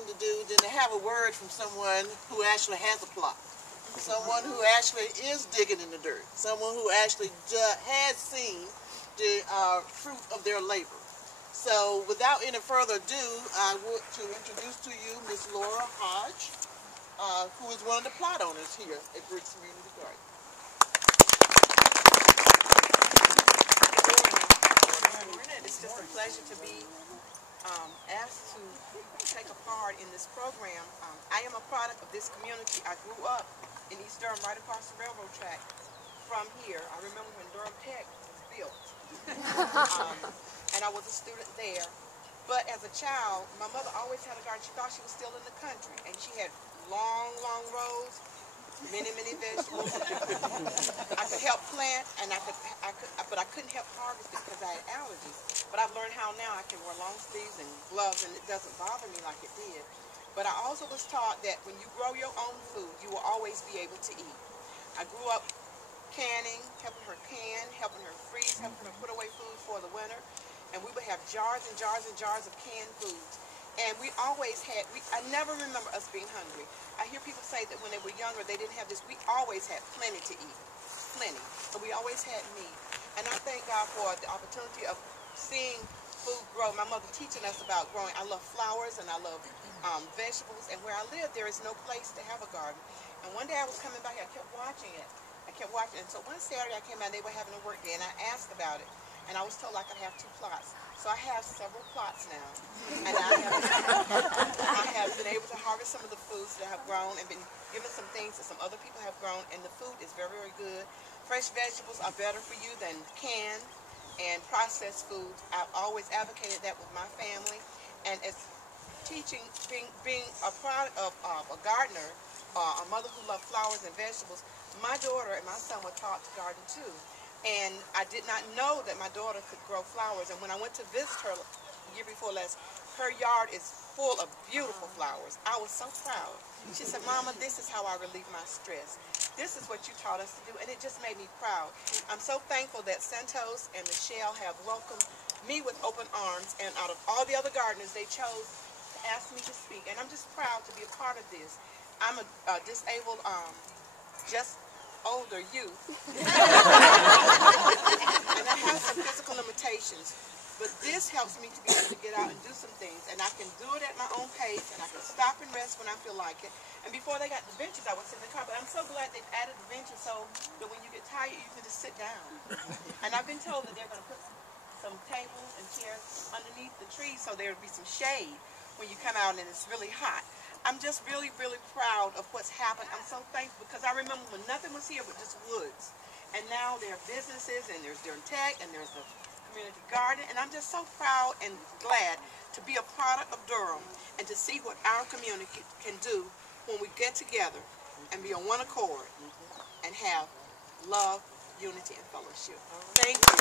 thing to do than to have a word from someone who actually has a plot. Someone who actually is digging in the dirt. Someone who actually has seen the fruit of their labor. So without any further ado, I want to introduce to you Miss Laura Hodge, who is one of the plot owners here at Briggs Community Garden. It's just a pleasure to be asked to take a part in this program. I am a product of this community. I grew up in East Durham, right across the railroad track from here. I remember when Durham Tech was built. And I was a student there. But as a child, my mother always had a garden. She thought she was still in the country. And she had long, long rows, many, many vegetables. I could help plant, and but I couldn't help harvest it because I had allergies. But I've learned how now I can wear long sleeves and gloves, and it doesn't bother me like it did. But I also was taught that when you grow your own food, you will always be able to eat. I grew up canning, helping her can, helping her freeze, helping her put away food for the winter. And we would have jars and jars and jars of canned foods. And we always had, I never remember us being hungry. I hear people say that when they were younger, they didn't have this. We always had plenty to eat, plenty. But we always had meat. And I thank God for the opportunity of seeing food grow. My mother teaching us about growing. I love flowers and I love vegetables. And where I live, there is no place to have a garden. And one day I was coming by here, I kept watching it. And so one Saturday I came out, they were having a work day, and I asked about it. And I was told I could have 2 plots. So I have several plots now. And I have been able to harvest some of the foods that I have grown and been given some things that some other people have grown. And the food is very, very good. Fresh vegetables are better for you than canned and processed foods. I've always advocated that with my family. And as teaching, being a product of a gardener, a mother who loved flowers and vegetables, my daughter and my son were taught to garden too. And I did not know that my daughter could grow flowers. And when I went to visit her the year before last, her yard is full of beautiful flowers. I was so proud. She said, "Mama, this is how I relieve my stress. This is what you taught us to do." And it just made me proud. I'm so thankful that Santos and Michelle have welcomed me with open arms. And out of all the other gardeners, they chose to ask me to speak. And I'm just proud to be a part of this. I'm a disabled, just older youth. And I have some physical limitations. But this helps me to be able to get out and do some things. And I can do it at my own pace. And I can stop and rest when I feel like it. And before they got the benches, I would sit in the car. But I'm so glad they've added the benches so that when you get tired, you can just sit down. And I've been told that they're going to put some tables and chairs underneath the trees so there will be some shade when you come out and it's really hot. I'm just really, really proud of what's happened. I'm so thankful because I remember when nothing was here but just woods. And now there are businesses, and there's Durham Tech, and there's the community garden. And I'm just so proud and glad to be a product of Durham and to see what our community can do when we get together and be on one accord and have love, unity, and fellowship. Thank you.